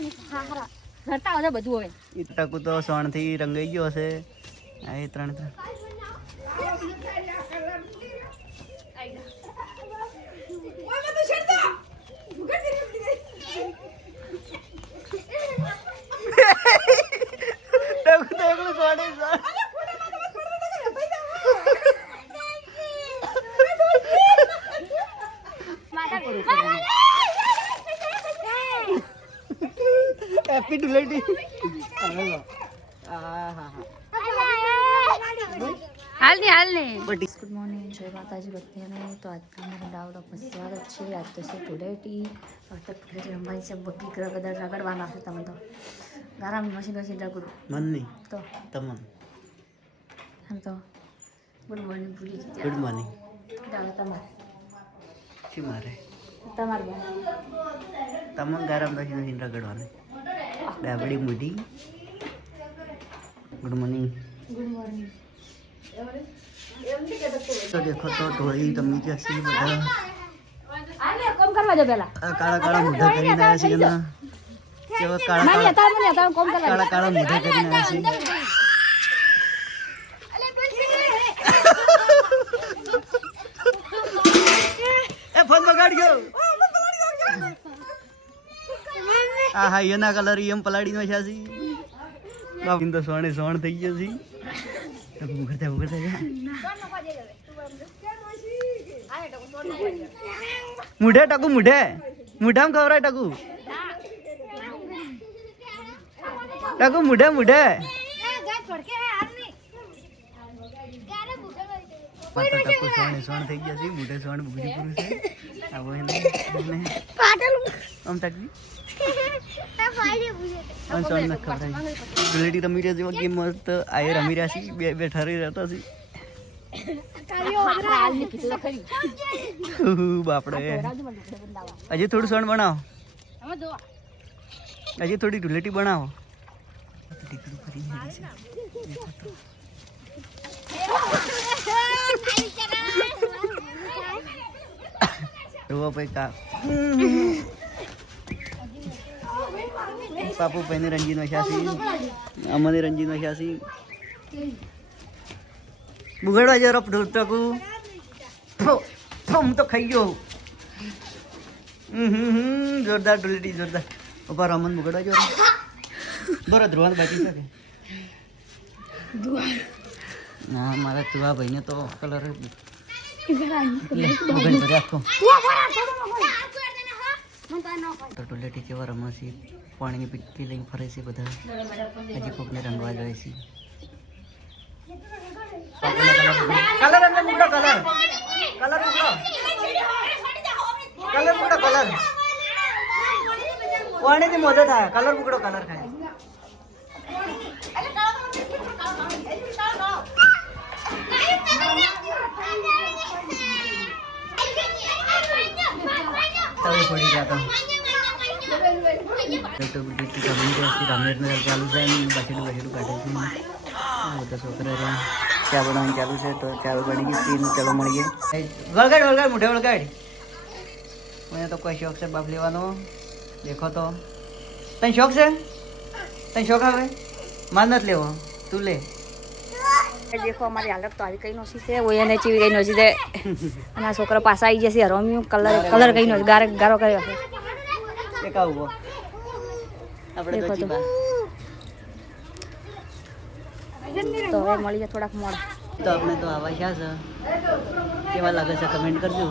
ઘરતા હોય બધું હોય ઈ ટકુ તો સોણથી રંગાઈ ગયો હશે આ એ ત્રણ હેપી ડુલેટી હાલ ને બટી ગુડ મોર્નિંગ જય માતાજી બધાને તો આજ અમારા ડાવડા સ્વાગત છે આજ તો છે ધૂળેટી રમવાની છે બકી બધા રગડવાના છે તમે તો ગરમ મશીન રગડું મન નહીં તો તમન આમ તો ગુડ મોર્નિંગ ભૂલી ગઈ ગુડ મોર્નિંગ ડાવડા તમારે શું મારે તમારે તમન ગરમ મશીન રગડવાનું ડાબડી મુઢી ગુડ મોર્નિંગ તો દેખો તો ઢોળી તમે જશે બધા કોમ કરવા દો પેલા આ કાળા કાળા મોઢા કરીને આવ્યા છે એના કેવા કાળા કોમ કરવા કાળા કાળા મોઢા કરીને આવ્યા છે એ ફોન બગાડ ગયો આ હા એના કલર એમ પલાડી નો છે બાપી તો સોણે સોણ થઈ ગયો છે ઉગડતા મુઢે ટકુ મુઢામાં ખવરાય ટકુ મુઢે ટકુ સોણ થઈ ગયા છે મુઢે સોણ બુગડી પૂરું છે આવો એને આમ ટકી ડુલેટી રમી રહ્યા છે કે મસ્ત આયે રમી રહ્યા છે બે ઠરી રહેતા છે બાપડે હજી થોડું સોણ બનાવો હજી થોડી ડુલેટી બનાવો પાપુ પહેને રંજીનો શાસી અમને રંજીનો શાસી બુગડવા જરા ટકુ હું તો ખાઈ ગયો જોરદાર ડુલેટી જોરદાર ઉભા રમન બુગડવા જો બરો ધ્રુવાન બાકી શકે ના મારા તુવા ભાઈને તો કલર આખો તો ડુલેટી કેવા રમે છે પાણીની પીટકી લઈને ફરે છે બધા હજી કોકને રંગવા જાય છે પાણીથી મોઢે થાય કલર બુકડો કલર ખાય પડી ગયા ચાલુ છે બસેડું કાઢે છે બધા છોકરા રહ્યા ચા બનાવવાનું ચાલુ છે તો ચા બની ગઈ પીને ચાલો મળીએ વળગાડ મોઢે વળગાડ મને તો કોઈ શોખ છે બાપ લેવાનો દેખો તો તને શોખ છે આવે માર નથી લેવો તું લે દેખો અમારી હાલત તો આવી કઈ નોસી છે ઓય એને ચીવી કઈ નોસી છે અને આ છોકરા પાછા આવી જશે રોમિયો કલર કઈ નો ગારો કર્યો છે એક આવો આપણે તો જીબા તો હવે મળીએ થોડાક મોડ તો આપણે તો આવા છે કેવા લાગે છે કમેન્ટ કરજો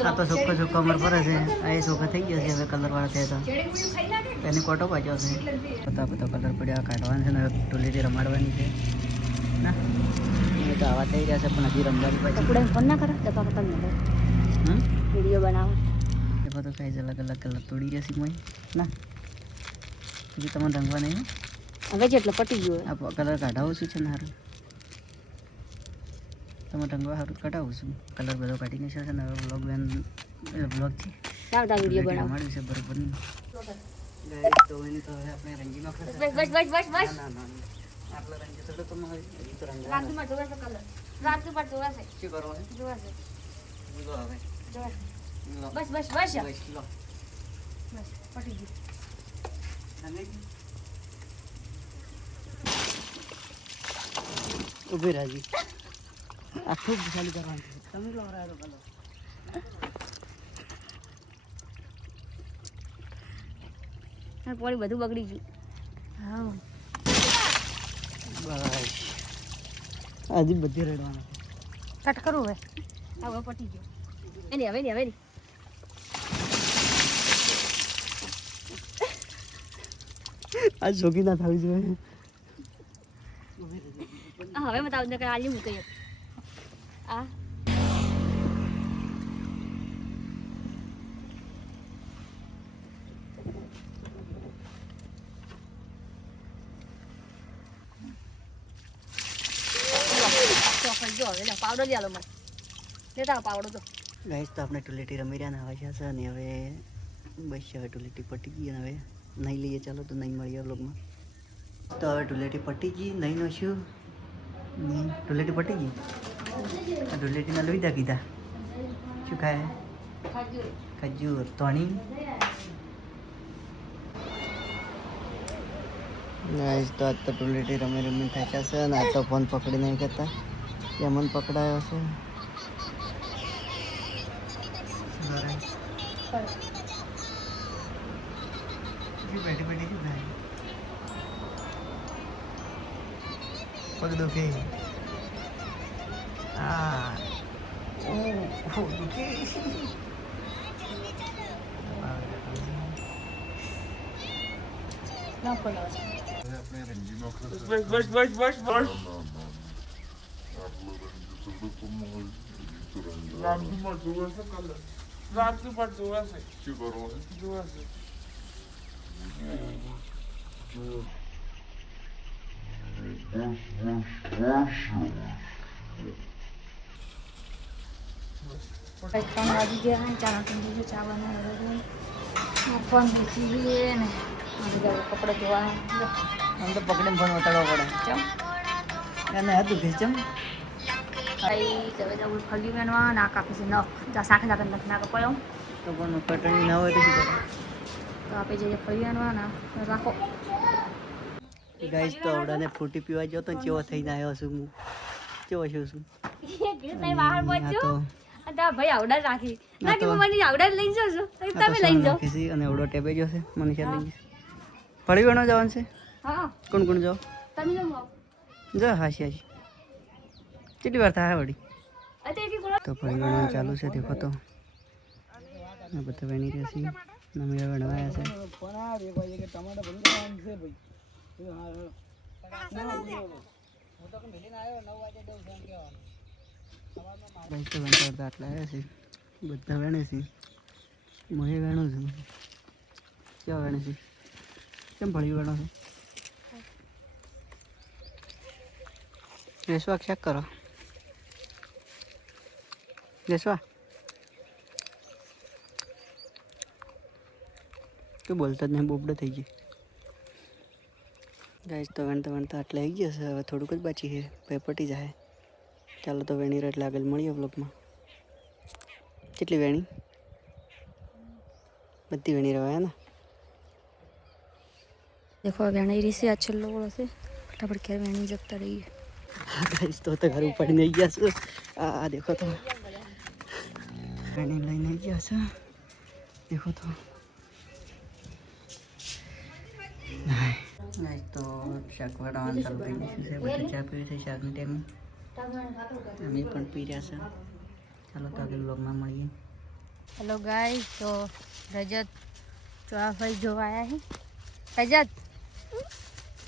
આ તો સુકો અમર પર છે આ એ સુકો થઈ ગયો છે હવે કલર વાળા થયા હતા એની કોટો પાછો છે બધા કલર પડ્યા કાઢવાનું છે ને ટોલીથી રમાડવાની છે ના એ તો આવા થઈ રહ્યા છે પણ હજી રમવાની પાછી કપડે ફોન ના કરે તો તમે વિડીયો બનાવો એ બધું સાઈઝ અલગ કલર તોડી રહ્યા છે મોય ના હજી તમને રંગવા નહીં હવે જેટલો પટી ગયો આ કલર કાઢાવું છું છે ને સારું તમે રંગવા સારું કાઢાવું છું કલર બધો કાઢીને છે ને હવે બ્લોગ છે સાવડા વિડીયો બનાવો રમાડ્યું છે બરોબર નહીં તો એની તો હવે આપણે રંગીમાં બસ ના આટલા રંગી થોડો તો હજી તો રંગવા રાતમાં જોવે છે કલર રાતમાં જોવે છે શું કરવાનું જોવે છે લો હવે જોવે છે લો બસ લો બસ પટી ગયું. ઊભી રાજી આખું જ ચાલુ કરવાનું છે. તમે લો રાયરો કરો. પોળી બધું બગડી ગયું. હા બસ હજી બધી રેડવાના કટ કરું હવે. હા હવે પટી ગયો. એની હવે ની હવે ની. આ જોગી ના થવી જોઈએ. હવે મત આવને કે આલી મૂકે આ ચોકડ જો હવે પાવડર લઈ આલો મને. લેતા પાવડર તો ગાઈસ તો આપણે ટુલેટી રમી રહ્યા ને હવે છે ને હવે બસ હવે ટુલેટી પટી ગઈ અને હવે નહીં લઈએ. ચાલો તો નહીં મળીએ વ્લોગમાં. તો હવે ટુલેટી પટી ગઈ. નહીં નો શું ટુલેટી પટી ગઈ. આ ટુલેટીના લોહીદા કીધા શું ખાય ખજૂર તોણી. ગાઈસ તો આજ તો ટુલેટી રમી રમી થાક્યા છે અને આ તો ફોન પકડી નહીં કરતા. એમન પકડાયો છે. બેઠી બેઠી શું થાય પગ દુખે. હા દુખે. ના પડે. ત્રણ વાગી ગયા ને ચા નાખી દીધું. ચા બનાવી ફોન મૂકી દઈએ ને કપડાં ધોવા. આમ તો પકડીને ફોન વટાડવો પડે. ચમ એને હતું કે ચમ ફરી વેણવા નાક આપે છે. નખ શાખે શાખે નખ નાક પડ્યો તો પણ કટણી ના હોય તો શું કરે. તો આપણે જઈએ ફરી વેણવા ના રાખો. ગાઈસ તો આવડાને ફૂટી પીવા ગયો તો કેવો થઈને આવ્યો છું હું. કેવો છું શું બહાર પહોંચ્યો ભાઈ આવડા રાખી નાખી મને આવડા લઈ જાઓ તમે લઈ જાઓ. અને એવડો ટેપે ગયો છે મને ખ્યાલ લઈ ફરી વેણવા જવાનું છે. હા કોણ કોણ જાઓ તમે જાઓ. જા હાશી હાશી કેટલી વાર થાય વળી. તો ફરી વેણવા ચાલુ છે. દેખો તો આ બધા વેણી રહેશે. નમીરા વેણવાયા છે. આટલા આવ્યા છે. બધા વેણે છે. મહે વેણું છું. ક્યાં વેણે છે. કેમ ફળી વેણો છો. રેસવા ચેક કરો. રેસવા કે બોલતા જ નહીં બોબડો થઈ ગઈ. ગાઈસ તો વણતા વણતા આટલા આવી ગયા છે. હવે થોડુંક જ બાકી છે પછી પટી જાય. ચાલો તો વેણી એટલે આગળ મળીએ બ્લોગમાં. કેટલી વેણી બધી વેણી રવાય ને. देखो वेणी रही से आ छल्लो वाला से फटाफट खेर वेणी जगता रही है. गाइस तो घर ऊपर नहीं गया सर. आ देखो तो वेणी लई नहीं गया सर. देखो तो गाइस तो શાક વાળવાનું ચાલુ કરી દીધું છે. બધું ચા પીવી છે શાકની ટાઈમે. અમે પણ પી રહ્યા છે. ચાલો તો આગળ બ્લોગમાં મળીએ. हेलो गाइस तो रजत चौफल जो आया है. रजत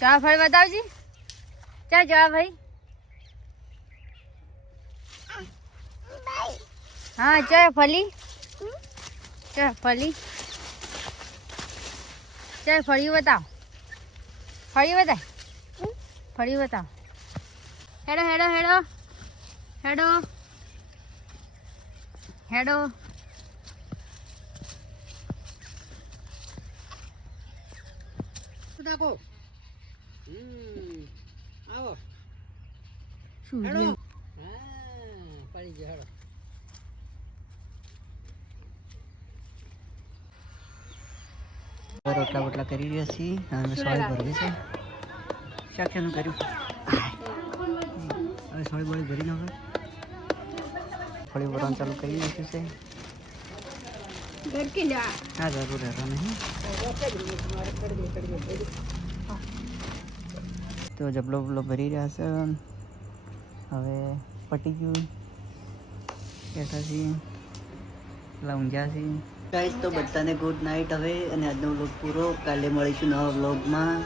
चौफल बताओ जी क्या जवाब भाई. हाँ चौफली चौफली फड़ी बताओ. फड़ी बताए फड़ी बताओ. हेडो हेडो हेडो हेडो हेडो. देखो आओ શું हेडो. हाँ पड़ी गया हेडो. રોટલા બોટલા કરી રહ્યા છીએ અને સોળી ભરવી છે શાકનું કર્યું હવે સોળી બોળી ભરી નાખો થોડી ભરવાનું ચાલુ કરી નાખ્યું છે હા જરૂર રહેવા નહીં તો જબલો બબલો ભરી રહ્યા છે હવે પટી ગયું બેઠા છીએ પેલા ઊંઘ્યા છીએ ગાઈસ તો બધાને ગુડ નાઇટ હવે અને આજનો વ્લોગ પૂરો કાલે મળીશું નવા વ્લોગમાં